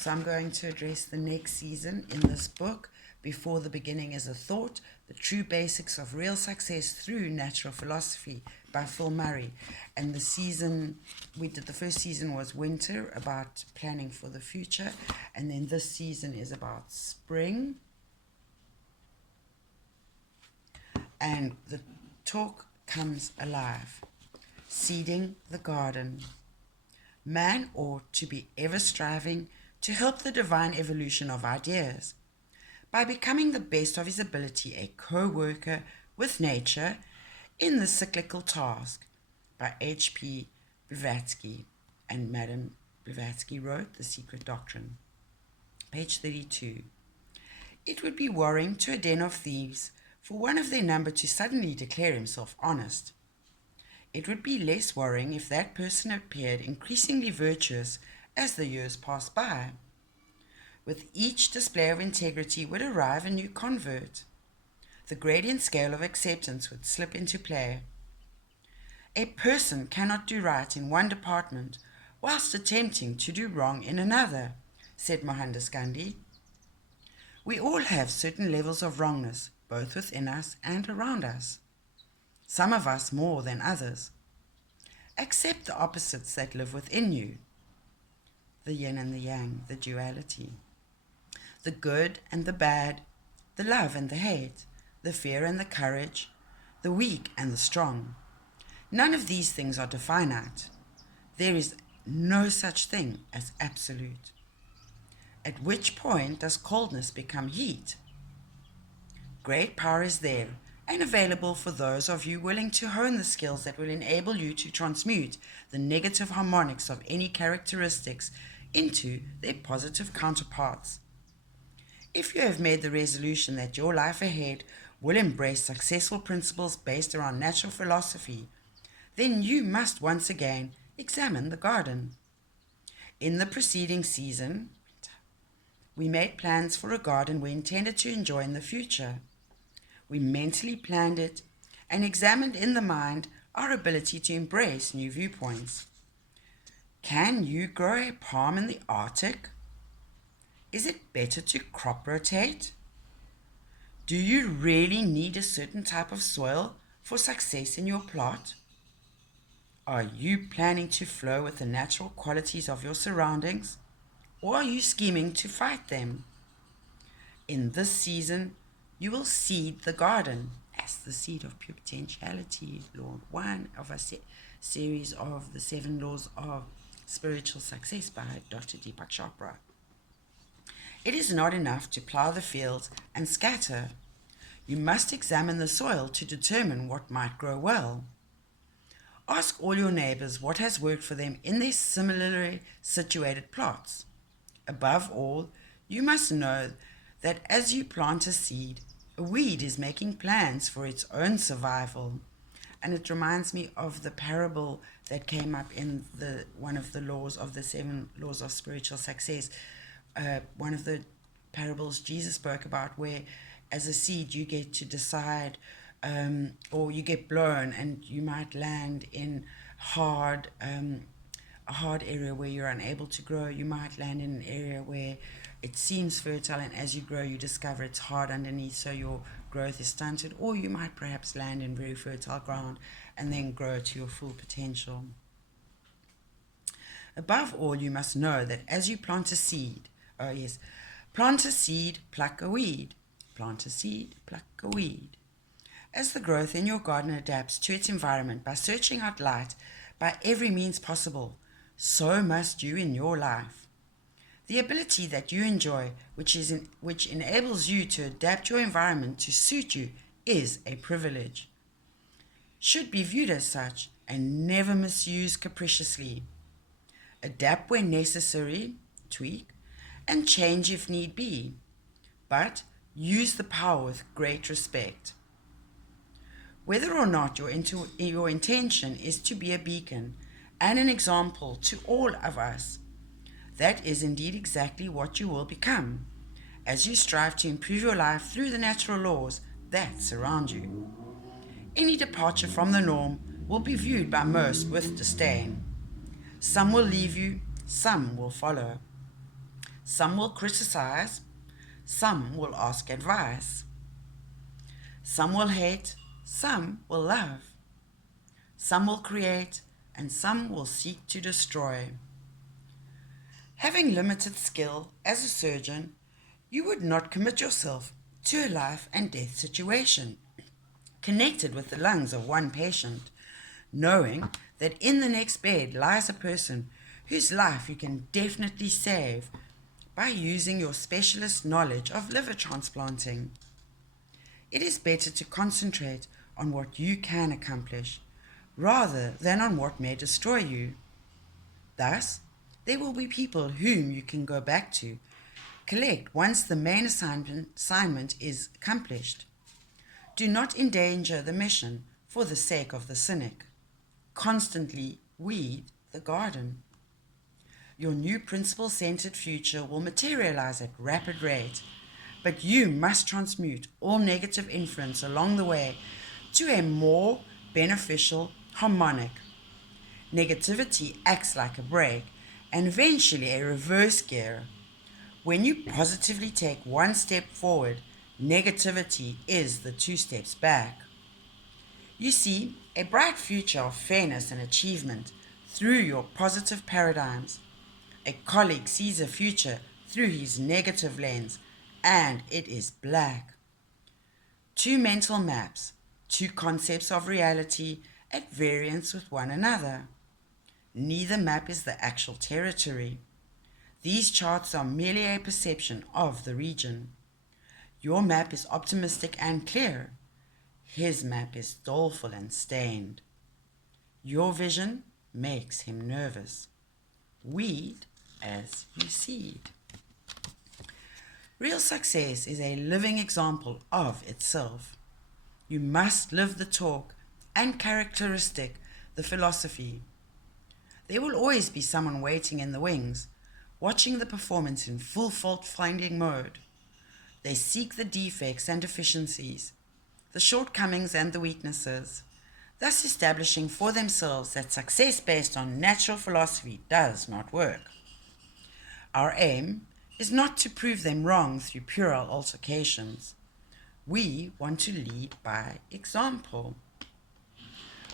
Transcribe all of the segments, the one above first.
So I'm going to address the next season in this book, Before the Beginning is a Thought, The True Basics of Real Success Through Natural Philosophy by Phil Murray. And the first season was winter, about planning for the future. And then this season is about spring. And the talk comes alive. Seeding the garden. Man ought to be ever striving to help the divine evolution of ideas by becoming the best of his ability a co-worker with nature in the cyclical task, by H.P. Blavatsky. And Madame Blavatsky wrote The Secret Doctrine. Page 32. It would be worrying to a den of thieves for one of their number to suddenly declare himself honest. It would be less worrying if that person appeared increasingly virtuous as the years passed by. With each display of integrity would arrive a new convert. The gradient scale of acceptance would slip into play. A person cannot do right in one department whilst attempting to do wrong in another, said Mohandas Gandhi. We all have certain levels of wrongness, both within us and around us. Some of us more than others. Accept the opposites that live within you. The yin and the yang, the duality. The good and the bad, the love and the hate, the fear and the courage, the weak and the strong. None of these things are definite. There is no such thing as absolute. At which point does coldness become heat? Great power is there and available for those of you willing to hone the skills that will enable you to transmute the negative harmonics of any characteristics into their positive counterparts. If you have made the resolution that your life ahead will embrace successful principles based around natural philosophy, then you must once again examine the garden. In the preceding season, we made plans for a garden we intended to enjoy in the future. We mentally planned it and examined in the mind our ability to embrace new viewpoints. Can you grow a palm in the Arctic? Is it better to crop rotate? Do you really need a certain type of soil for success in your plot? Are you planning to flow with the natural qualities of your surroundings, or are you scheming to fight them? In this season, you will seed the garden as the seed of pure potentiality, Law 1 of a series of the 7 laws of spiritual success by Dr. Deepak Chopra. It is not enough to plow the fields and scatter. You must examine the soil to determine what might grow well. Ask all your neighbors what has worked for them in their similarly situated plots. Above all, you must know that as you plant a seed, a weed is making plans for its own survival. And it reminds me of the parable that came up in one of the laws of the 7 laws of spiritual success. One of the parables Jesus spoke about, where as a seed you get to decide, or you get blown and you might land in a hard area where you're unable to grow. You might land in an area where it seems fertile, and as you grow you discover it's hard underneath, so your growth is stunted. Or you might perhaps land in very fertile ground and then grow to your full potential. Above all, you must know that as you plant a seed, plant a seed, pluck a weed. Plant a seed, pluck a weed. As the growth in your garden adapts to its environment by searching out light by every means possible, so must you in your life. The ability that you enjoy, which enables you to adapt your environment to suit you, is a privilege. Should be viewed as such and never misused capriciously. Adapt when necessary, tweak, and change if need be, but use the power with great respect. Whether or not your intention is to be a beacon and an example to all of us, that is indeed exactly what you will become as you strive to improve your life through the natural laws that surround you. Any departure from the norm will be viewed by most with disdain. Some will leave you, some will follow. Some will criticize, some will ask advice. Some will hate, some will love. Some will create, and some will seek to destroy. Having limited skill as a surgeon, you would not commit yourself to a life and death situation connected with the lungs of one patient, knowing that in the next bed lies a person whose life you can definitely save by using your specialist knowledge of liver transplanting. It is better to concentrate on what you can accomplish rather than on what may destroy you. Thus, there will be people whom you can go back to, collect once the main assignment is accomplished. Do not endanger the mission for the sake of the cynic. Constantly weed the garden. Your new principle-centered future will materialize at rapid rate, but you must transmute all negative influence along the way to a more beneficial harmonic. Negativity acts like a brake and eventually a reverse gear. When you positively take one step forward, negativity is the 2 steps back. You see a bright future of fairness and achievement through your positive paradigms. A colleague sees a future through his negative lens, and it is black. 2 mental maps, 2 concepts of reality at variance with one another. Neither map is the actual territory. These charts are merely a perception of the region. Your map is optimistic and clear. His map is doleful and stained. Your vision makes him nervous. Weed as you seed. Real success is a living example of itself. You must live the talk and characteristic the philosophy. There will always be someone waiting in the wings, watching the performance in full fault-finding mode. They seek the defects and deficiencies, the shortcomings and the weaknesses, thus establishing for themselves that success based on natural philosophy does not work. Our aim is not to prove them wrong through puerile altercations. We want to lead by example.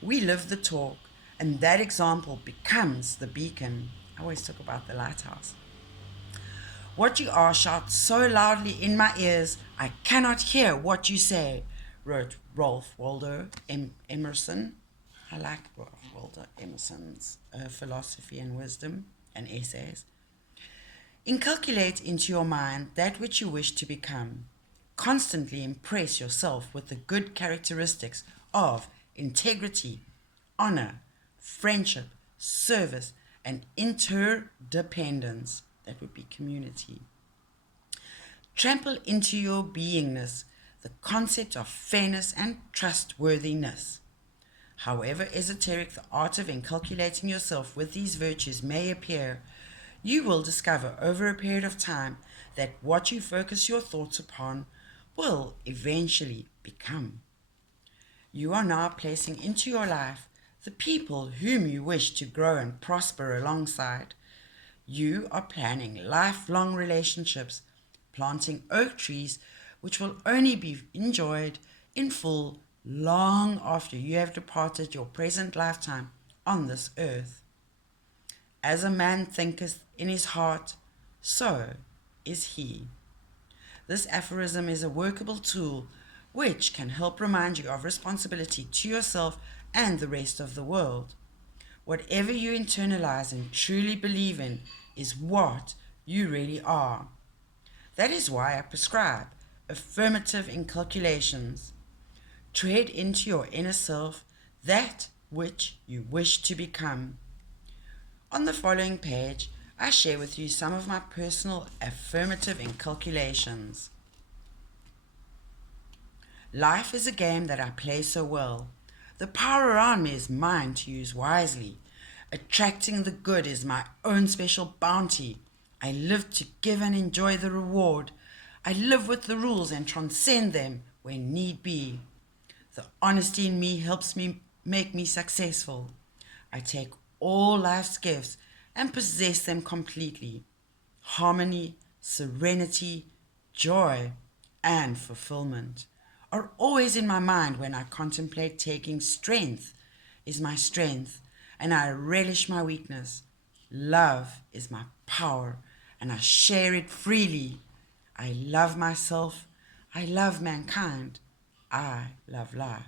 We live the talk, and that example becomes the beacon. I always talk about the lighthouse. What you are shouts so loudly in my ears, I cannot hear what you say, wrote Ralph Waldo Emerson. I like Ralph Waldo Emerson's philosophy and wisdom and essays. Inculcate into your mind that which you wish to become. Constantly impress yourself with the good characteristics of integrity, honor, friendship, service, and interdependence. That would be community. Trample into your beingness the concept of fairness and trustworthiness. However esoteric the art of inculcating yourself with these virtues may appear, you will discover over a period of time that what you focus your thoughts upon will eventually become. You are now placing into your life the people whom you wish to grow and prosper alongside. You are planning lifelong relationships, planting oak trees which will only be enjoyed in full long after you have departed your present lifetime on this earth. As a man thinketh in his heart, so is he. This aphorism is a workable tool which can help remind you of responsibility to yourself and the rest of the world. Whatever you internalize and truly believe in is what you really are. That is why I prescribe affirmative inculcations. Tread into your inner self that which you wish to become. On the following page, I share with you some of my personal affirmative inculcations. Life is a game that I play so well. The power around me is mine to use wisely. Attracting the good is my own special bounty. I live to give and enjoy the reward. I live with the rules and transcend them when need be. The honesty in me helps me make me successful. I take all life's gifts and possess them completely. harmony, serenity, joy, and fulfillment are always in my mind when I contemplate taking strength is my strength, and I relish my weakness. Love is my power, and I share it freely. I love myself. I love mankind. I love life.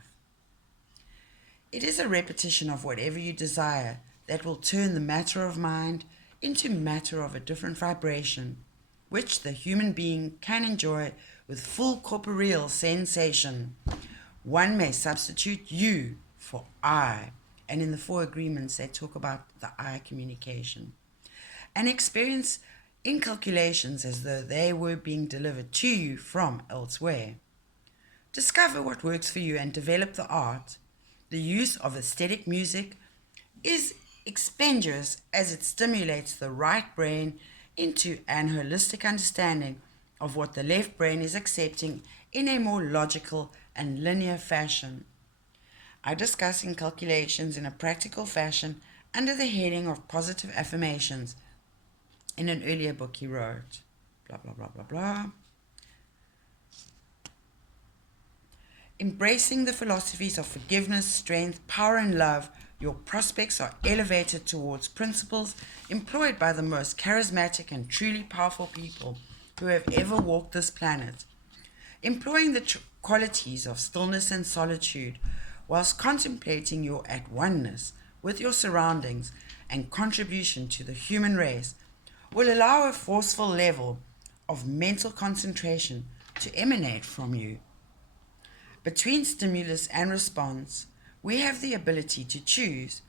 It is a repetition of whatever you desire that will turn the matter of mind into matter of a different vibration, which the human being can enjoy with full corporeal sensation. One may substitute you for I, and in the four agreements they talk about the I communication, and experience inculcations as though they were being delivered to you from elsewhere. Discover what works for you and develop the art. The use of aesthetic music is expendious as it stimulates the right brain into an holistic understanding of what the left brain is accepting in a more logical and linear fashion. I discuss inculcations in a practical fashion under the heading of positive affirmations in an earlier book he wrote. Blah, blah, blah, blah, blah. Embracing the philosophies of forgiveness, strength, power, and love, your prospects are elevated towards principles employed by the most charismatic and truly powerful people who have ever walked this planet. Employing the qualities of stillness and solitude, whilst contemplating your at oneness with your surroundings and contribution to the human race, will allow a forceful level of mental concentration to emanate from you. Between stimulus and response, we have the ability to choose,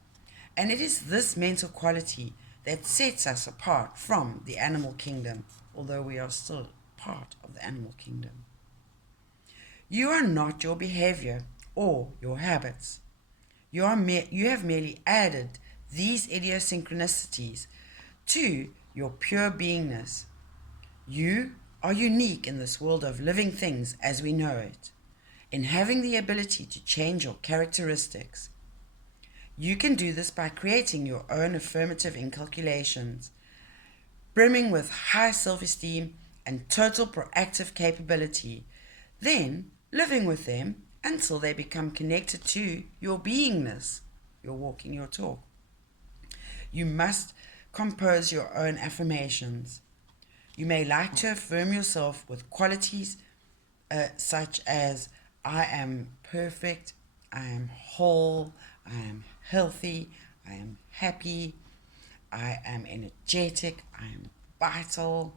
and it is this mental quality that sets us apart from the animal kingdom, although we are still part of the animal kingdom. You are not your behavior or your habits. You have merely added these idiosyncrasies to your pure beingness. You are unique in this world of living things as we know it, in having the ability to change your characteristics. You can do this by creating your own affirmative inculcations, brimming with high self-esteem and total proactive capability, then living with them until they become connected to your beingness, your walking your talk. You must compose your own affirmations. You may like to affirm yourself with qualities such as I am perfect, I am whole, I am healthy, I am happy, I am energetic, I am vital,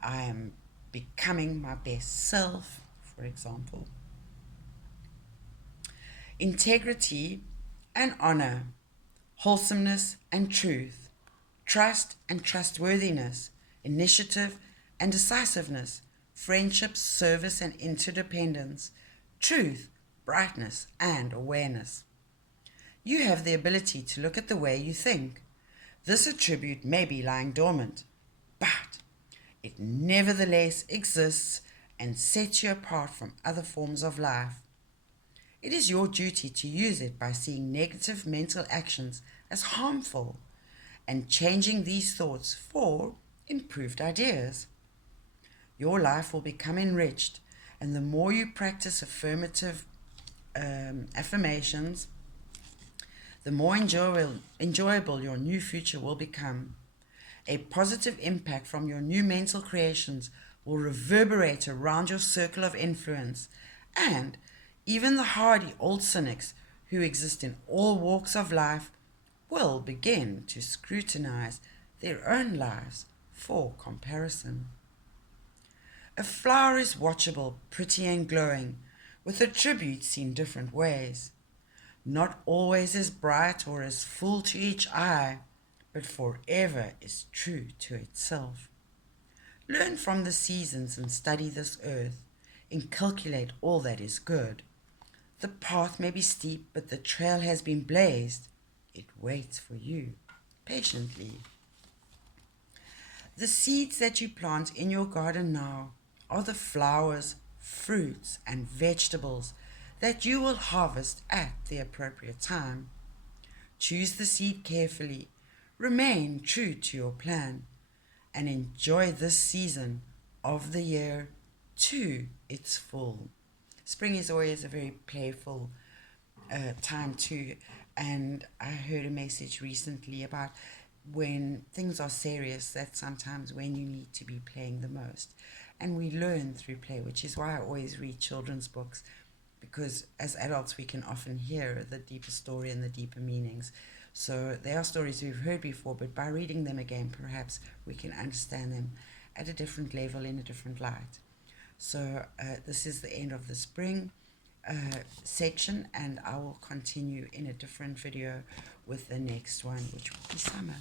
I am becoming my best self, for example. Integrity and honor, wholesomeness and truth, trust and trustworthiness, initiative and decisiveness, friendship, service and interdependence, truth, brightness and awareness. You have the ability to look at the way you think. This attribute may be lying dormant, but it nevertheless exists and sets you apart from other forms of life. It is your duty to use it by seeing negative mental actions as harmful and changing these thoughts for improved ideas. Your life will become enriched, and the more you practice affirmative affirmations, the more enjoyable your new future will become. A positive impact from your new mental creations will reverberate around your circle of influence, and even the hardy old cynics who exist in all walks of life will begin to scrutinize their own lives for comparison. A flower is watchable, pretty and glowing, with attributes seen different ways. Not always as bright or as full to each eye, but forever is true to itself. Learn from the seasons and study this earth. Inculcate all that is good. The path may be steep, but the trail has been blazed. It waits for you patiently. The seeds that you plant in your garden now are the flowers, fruits, and vegetables that you will harvest at the appropriate time. Choose the seed carefully. Remain true to your plan. and enjoy this season of the year to its full. Spring is always a very playful time too, and I heard a message recently about when things are serious, that's sometimes when you need to be playing the most. And we learn through play, which is why I always read children's books, because as adults we can often hear the deeper story and the deeper meanings. So they are stories we've heard before, but by reading them again, perhaps we can understand them at a different level, in a different light. So this is the end of the spring section, and I will continue in a different video with the next one, which will be summer.